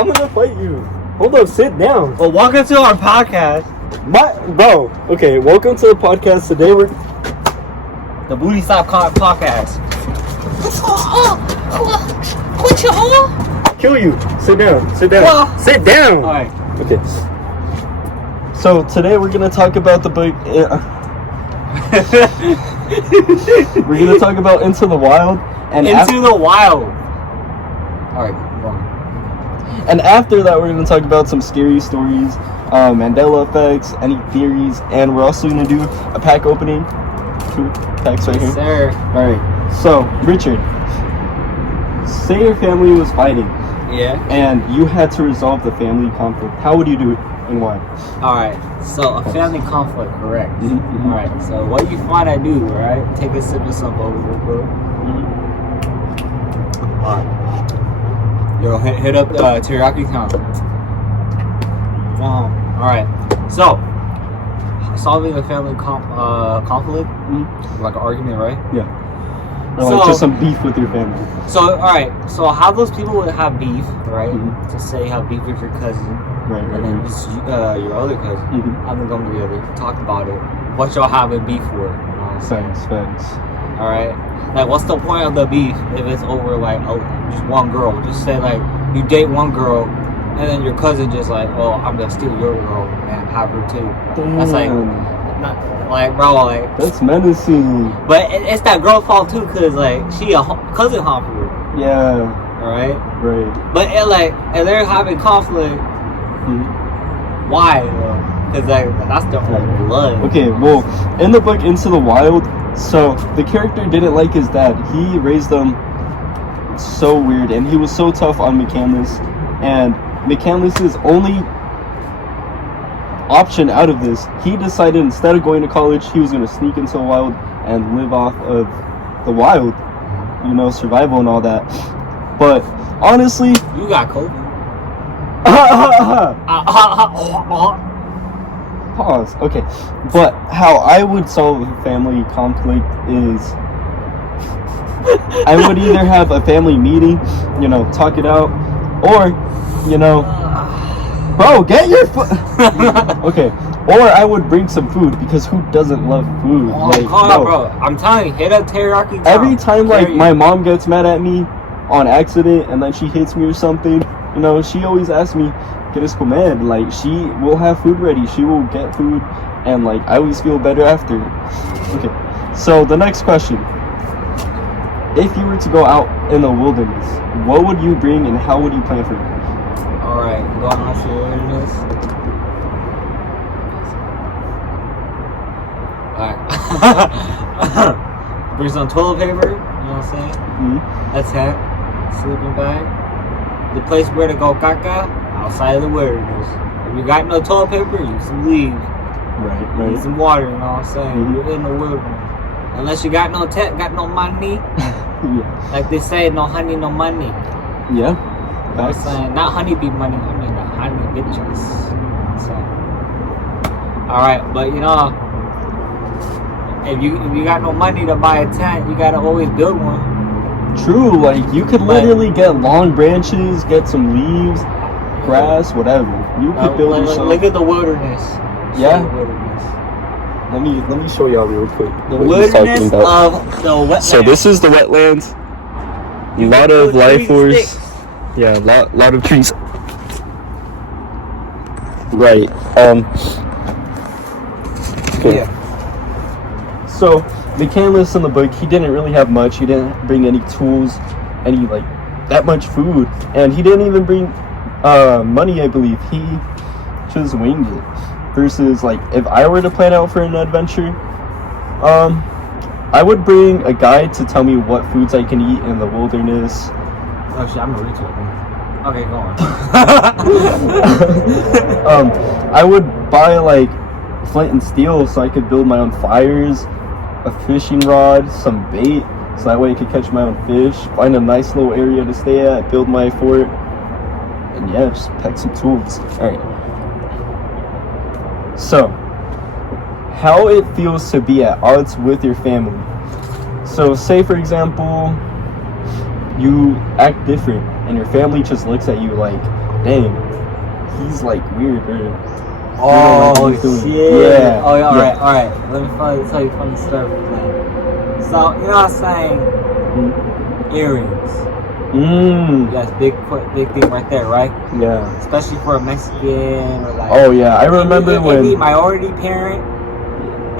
I'm gonna fight you. Hold up, sit down. Well, welcome to our podcast. Bro, okay, welcome to the podcast. Today we're... The Booty Stop Podcast. Kill you. Sit down. Sit down. Well, sit down. Alright. Okay. So today we're gonna talk about the book. We're gonna talk about Into the Wild and Into the Wild. Alright, go on. And after that, we're gonna talk about some scary stories, Mandela effects, any theories, and we're also gonna do a pack opening. 2 packs right here. Sir. All right. So, Richard, say your family was fighting. Yeah. And you had to resolve the family conflict. How would you do it and why? Alright, so a family conflict, correct. Mm-hmm. Alright, so what you find I do, right? Take a sip of some over, bro. Alright. Yo, hit up Teriyaki Town. Alright, so solving a family conflict, like an argument, right? Yeah. Or like just some beef with your family. So, alright, so how those people would have beef, right? Mm-hmm. To say have beef with your cousin. Right. And then just your other cousin, have them come together, talk about it. What y'all have a beef for? Thanks. All right. Like, what's the point of the beef if it's over like just one girl? Just say like you date one girl, and then your cousin just like, well, I'm gonna steal your girl and have her too. Damn. That's like, not, like, bro, like. That's menacing. But it's that girl's fault too, cause like she a cousin hopper. Yeah. All right. Right. But and they're having conflict. Why? Because that's their own blood. Okay, well, in the book Into the Wild, so the character didn't like his dad. He raised them so weird, and he was so tough on McCandless. And McCandless's only option out of this, he decided instead of going to college, he was going to sneak into the wild and live off of the wild, survival and all that. But honestly, you got COVID. Pause. Okay, but how I would solve a family conflict is I would either have a family meeting, talk it out, or, bro, get your foot. Okay, or I would bring some food because who doesn't love food? Bro, I'm telling you, hit a teriyaki town. Every time, my mom gets mad at me on accident and then she hits me or something, she always asks me, "Que eres comer?" Like, she will have food ready. She will get food, and I always feel better after. Okay, so the next question: if you were to go out in the wilderness, what would you bring and how would you plan for it? All right, going out to the wilderness. All right, bring some toilet paper. You know what I'm saying? A tent, sleeping bag. The place where to go caca, outside of the wilderness. If you got no toilet paper, use some leaves. Right. Use some water, you know what I'm saying? You're in the wilderness. Unless you got no tent, got no money. Yeah. Like they say, no honey, no money. Yeah. I'm saying, not honeybee money, I mean the honey bitches. So, alright, but if you got no money to buy a tent, you gotta always build one. True, you could literally get long branches, get some leaves, grass, whatever. You could build yourself. Look at the wilderness. Yeah. The wilderness. Let me show y'all real quick. The wilderness of the wetlands. So this is the wetlands. A lot of life force. Yeah, a lot of trees. Right. Okay. Yeah. So McCandless in the book, he didn't really have much. He didn't bring any tools, any that much food, and he didn't even bring money. I believe he just winged it. Versus if I were to plan out for an adventure, I would bring a guide to tell me what foods I can eat in the wilderness. Oh shit, I'm gonna reach it. Okay, go on. I would buy flint and steel so I could build my own fires, a fishing rod, some bait, so that way I could catch my own fish, find a nice little area to stay at, build my fort, and yeah, just pack some tools. Alright. So, how it feels to be at odds with your family. So say for example, you act different and your family just looks at you like, dang, he's like weird, or Oh what he's doing. shit! Yeah. Oh yeah, Yeah. all right. Let me tell you a funny story. Man. So you know what I'm saying? Earrings. That's big thing right there, right? Yeah. Especially for a Mexican or like. Oh yeah, I remember if when. you minority parent,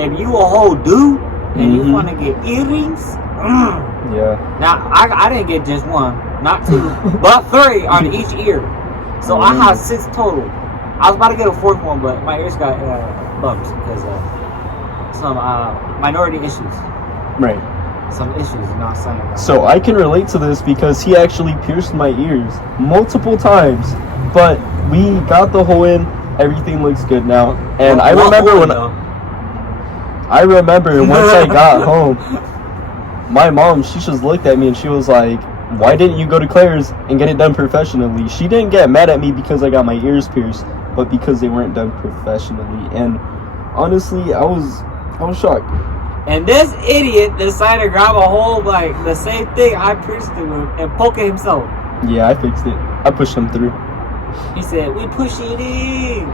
if you a whole dude and you want to get earrings. Yeah. Now I didn't get just one, not two, but 3 on each ear. So I have 6 total. I was about to get a 4th one, but my ears got bumped because of some minority issues. Right. Some issues, you know what I'm saying? So I can relate to this because he actually pierced my ears multiple times, but we got the hole in. Everything looks good now, and I remember when once I got home, my mom, she just looked at me and she was like, "Why didn't you go to Claire's and get it done professionally?" She didn't get mad at me because I got my ears pierced, but because they weren't done professionally. And honestly, I was shocked. And this idiot decided to grab a hole like the same thing I pierced it with and poke it himself. Yeah, I fixed it. I pushed him through. He said, "We push it in."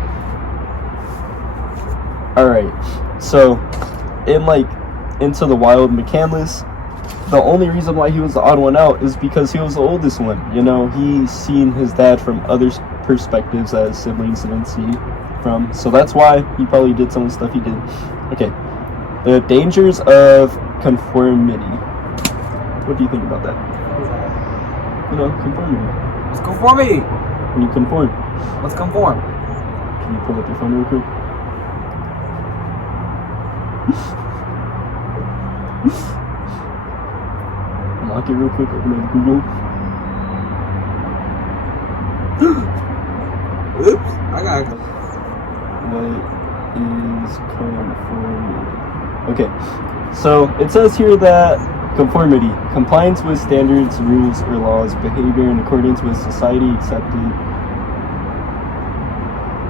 Alright, so in like Into the Wild, McCandless, the only reason why he was the odd one out is because he was the oldest one. You know, he's seen his dad from other perspectives as siblings didn't see from. So that's why he probably did some of the stuff he did. Okay. The dangers of conformity. What do you think about that? You know, conformity. What's conformity? When you conform. What's conform? Can you pull up your phone real quick? Unlock it real quick, open up Google. Oops, I got it. What is conformity? Okay, so it says here that conformity, compliance with standards, rules, or laws, behavior in accordance with society accepted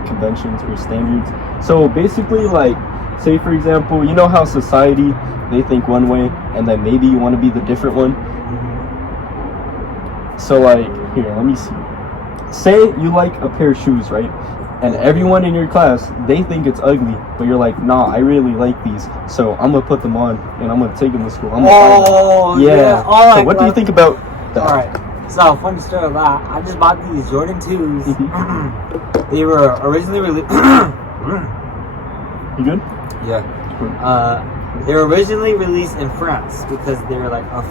conventions or standards. So basically, like, say for example, you know how society, they think one way, and then maybe you want to be the different one. So like, here, let me see. Say you like a pair of shoes, right? And everyone in your class, they think it's ugly, but you're like, nah, I really like these, so I'm gonna put them on and I'm gonna take them to school. I'm gonna buy them. Yeah. All right, so what do you think about that? All right. So funny story about I just bought these Jordan 2s. Mm-hmm. They were originally released. You good? Yeah. They were originally released in France because they were like a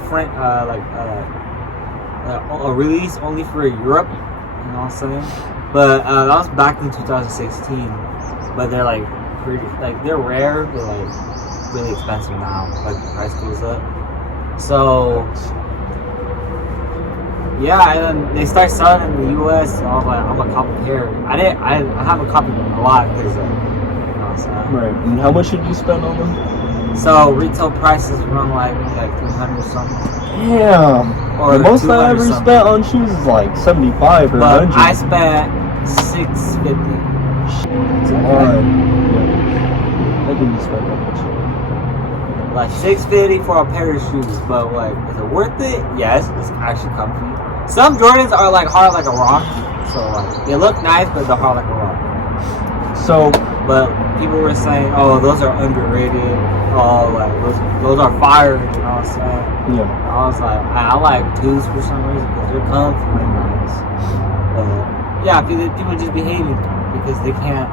release only for Europe. You know what I'm saying? But that was back in 2016. But they're like pretty, like they're rare. They're like really expensive now. Like the price goes up. So yeah, and then they start selling in the U.S. So I'm like, I'm a copy here. I have a copy of them a lot because you know what I'm saying. Right. And how much did you spend on them? So retail prices run like 300 something. Damn. Or the most I 200 ever something. spent on shoes is like 75 or But 100. I spent $650. Alright. Yeah. I didn't spend that much. Like $650 for a pair of shoes, but like, is it worth it? Yes, it's actually comfy. Some Jordans are like hard like a rock, so like they look nice, but they're hard like a rock. So, but people were saying, oh, those are underrated. Oh, like those are fire. You know what I'm saying? yeah. I was like, I like 2s for some reason because they're comfy and nice. But yeah, people just be hating because they can't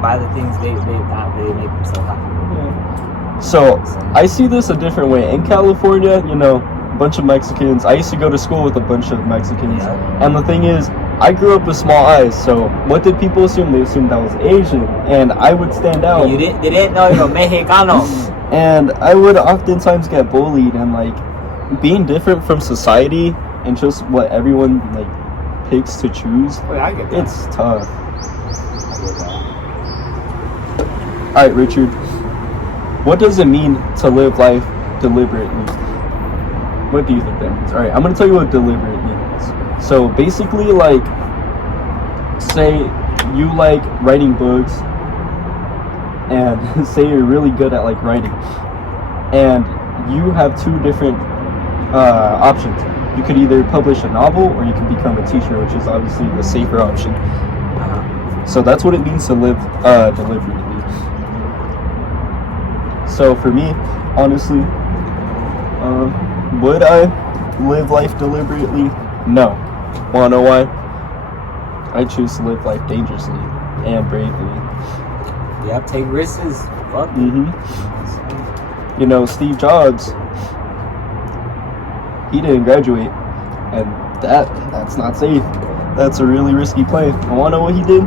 buy the things they make themselves happy. Yeah. So, I see this a different way. In California, you know, a bunch of Mexicans. I used to go to school with a bunch of Mexicans. Yeah. And the thing is, I grew up with small eyes, so what did people assume? They assumed I was Asian, and I would stand out. They didn't know you're Mexicano. And I would oftentimes get bullied, and like being different from society and just what everyone like picks to choose. Oh, yeah, I get that. It's tough. I get that. All right, Richard. What does it mean to live life deliberately? What do you think that means? All right, I'm gonna tell you what deliberate means. So basically, like, say you like writing books, and say you're really good at like writing, and you have two different options. You could either publish a novel or you can become a teacher, which is obviously the safer option. So that's what it means to live deliberately. So for me, honestly, would I live life deliberately? No. Wanna know why? I choose to live life dangerously and bravely. Yeah, take risks. Fuck. You know, Steve Jobs, he didn't graduate, and that's not safe. That's a really risky play. I wanna know what he did?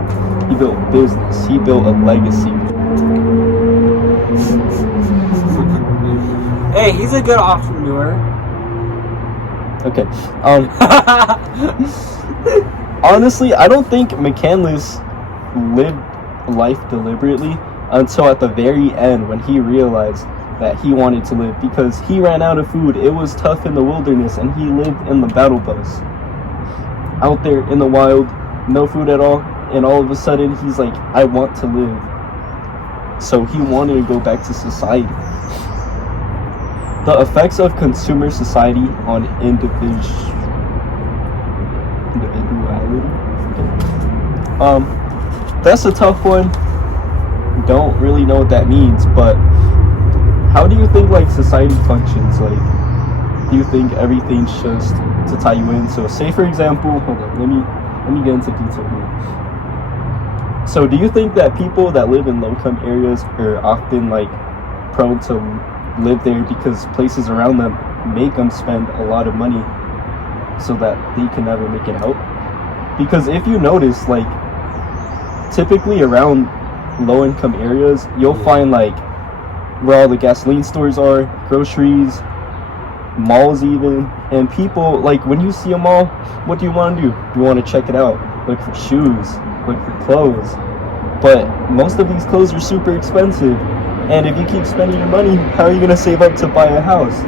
He built a business. He built a legacy. Hey, he's a good entrepreneur. Okay. Honestly, I don't think McCandless lived life deliberately until at the very end when he realized that he wanted to live, because he ran out of food. It was tough in the wilderness, and he lived in the battle bus out there in the wild, no food at all, and all of a sudden he's like, I want to live. So he wanted to go back to society. The effects of consumer society on individuality. That's a tough one. Don't really know what that means, but how do you think like society functions? Like, do you think everything's just to tie you in? So say for example, hold on, let me get into detail here. So do you think that people that live in low-income areas are often like prone to live there because places around them make them spend a lot of money so that they can never make it out? Because if you notice, like, typically around low-income areas, you'll find like where all the gasoline stores are, groceries, malls even, and people, like, when you see a mall, what do you want to do? You want to check it out, look for shoes, look for clothes. But most of these clothes are super expensive, and if you keep spending your money, how are you going to save up to buy a house?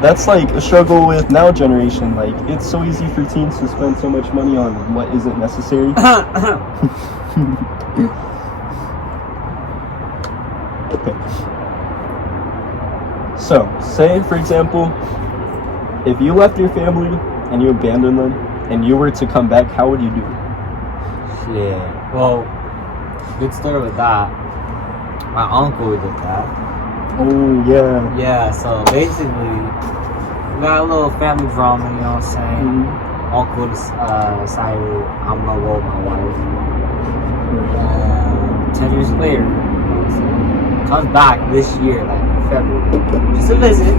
That's like a struggle with now generation. Like, it's so easy for teens to spend so much money on what isn't necessary. Okay. So, say for example, if you left your family and you abandoned them and you were to come back, how would you do? Yeah. Well, good story with that. My uncle did that. Oh, yeah. Yeah, so basically, we got a little family drama, you know what I'm saying? Uncle decided I'm gonna roll my wife. And 10 years later, comes back this year, like in February, just to visit.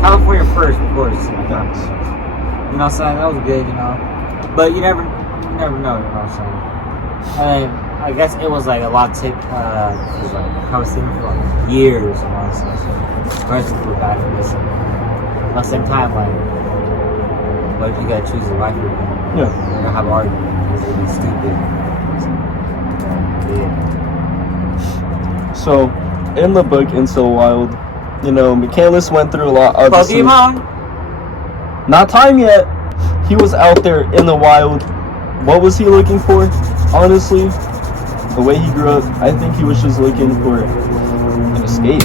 California first, of course. You know what I'm saying? That was good, you know. But you never know, you know what I'm saying? And I guess it was like a lot to take, cause like I was thinking for like years, you know what I'm saying? So first we were back and this. At the same time, like, but you gotta choose the right for you. Yeah. You're gonna have an argument. It's gonna be stupid. Yeah. So, in the book In So Wild, you know, McCandless went through a lot. Obviously, Pokemon. Not time yet. He was out there in the wild. What was he looking for? Honestly, the way he grew up, I think he was just looking for an escape.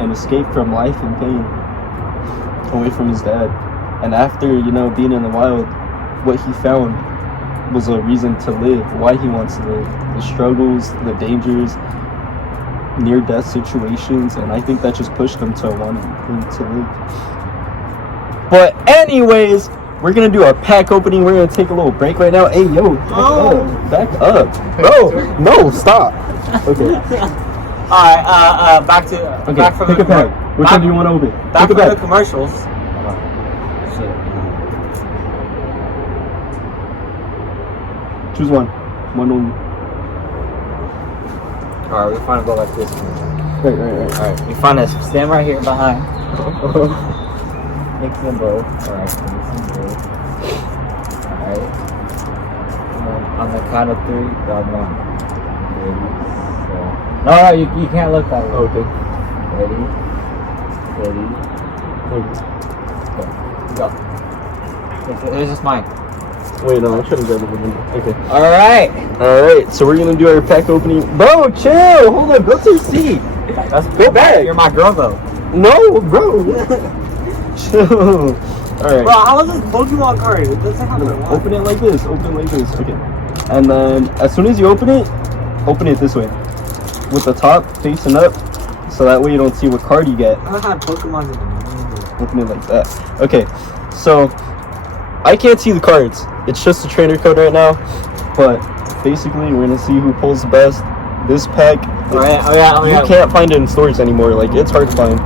An escape from life and pain. Away from his dad. And after, you know, being in the wild, what he found was a reason to live, why he wants to live. The struggles, the dangers, near-death situations, and I think that just pushed him to wanting to live. But anyways, we're gonna do our pack opening. We're gonna take a little break right now. Hey, yo, back up. Bro, no, stop. Okay. Alright, back to Okay, back from pick the a pack. Which one do you want to open? Back Pick from a the pack. commercials. Choose one. One only. Alright, we find to go like this. Right. Alright, we find us. Stand right here behind. Mix them both. Alright, mix them both. Alright. And then on the count of 3, grab one. Ready? So. No, you can't look that way. Okay. Ready? Go. It's just mine. Wait, no, I'm trying to grab the window. Okay. Alright. Alright, so we're gonna do our pack opening. Bro, chill! Hold on, go to your seat. Let's Go back. You're my girl though. No, bro. Chill. Alright. Bro, how is this Pokemon card? It doesn't have the one. Open it like this. Open it like this. Okay. And then as soon as you open it this way. With the top facing up. So that way you don't see what card you get. I don't have Pokemon in the manual. Open it like that. Okay. So I can't see the cards. It's just a trainer code right now. But basically we're gonna see who pulls the best. This pack. You can't find it in stores anymore. Like it's hard to find.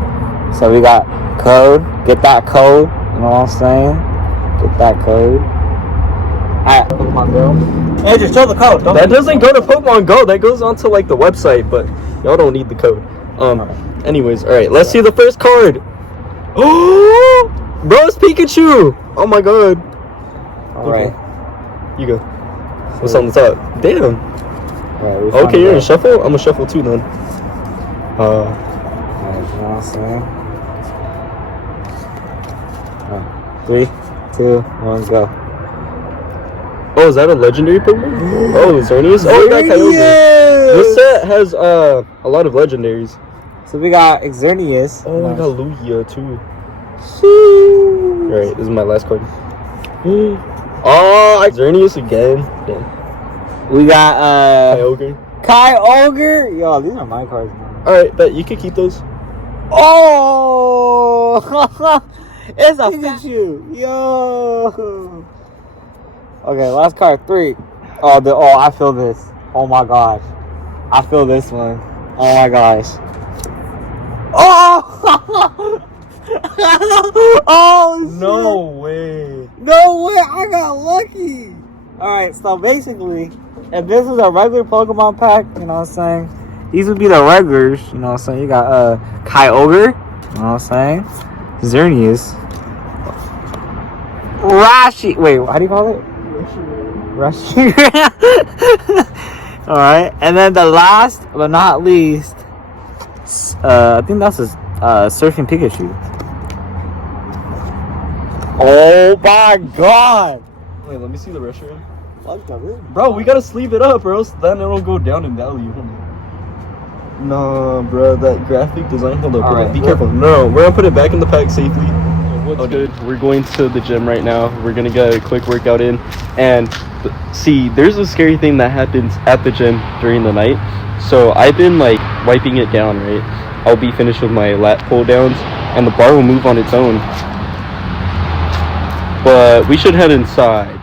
So we got code. Get that code. You know what I'm saying? Get that code. Alright, Pokemon Go. Hey, just show the code. That doesn't go to Pokemon Go. That goes onto like the website, but y'all don't need the code. Anyways, alright, let's see the first card. Oh, bro, it's Pikachu. Oh my god. Alright. You go. What's on the top? Damn. Right, okay, you're gonna shuffle? I'm gonna shuffle too then. You know what I'm saying? 3, 2, 1, go. Oh, is that a legendary Pokemon? Oh, Xerneas? Oh, we got Kyogre. This set has a lot of legendaries. So we got Xerneas. Oh, I got Lugia too. Alright, this is my last card. Oh, Xerneas again. Damn. We got Kyogre. Yo, these are my cards now. Alright, bet you could keep those. Oh! It's a Pikachu. Yo! Okay, last card, 3. Oh, I feel this. Oh my gosh. I feel this one. Oh my gosh. Oh! Oh, shit. No way. No way, I got lucky. Alright, so basically, if this was a regular Pokemon pack, you know what I'm saying? These would be the regulars, you know what I'm saying? You got Kyogre, you know what I'm saying? Xerneas. Rashi. Wait, how do you call it? Rashi. Alright, and then the last but not least, I think that's a Surfing Pikachu. Oh my god! Wait, let me see the restaurant. What the hell? Bro, we gotta sleeve it up, or else then it'll go down in value. No, bro, that graphic design. Hold up, Alright, be careful. No, we're gonna put it back in the pack safely. What's good? We're going to the gym right now. We're gonna get a quick workout in, and see, there's a scary thing that happens at the gym during the night. So I've been like wiping it down, right? I'll be finished with my lat pull downs, and the bar will move on its own. But we should head inside.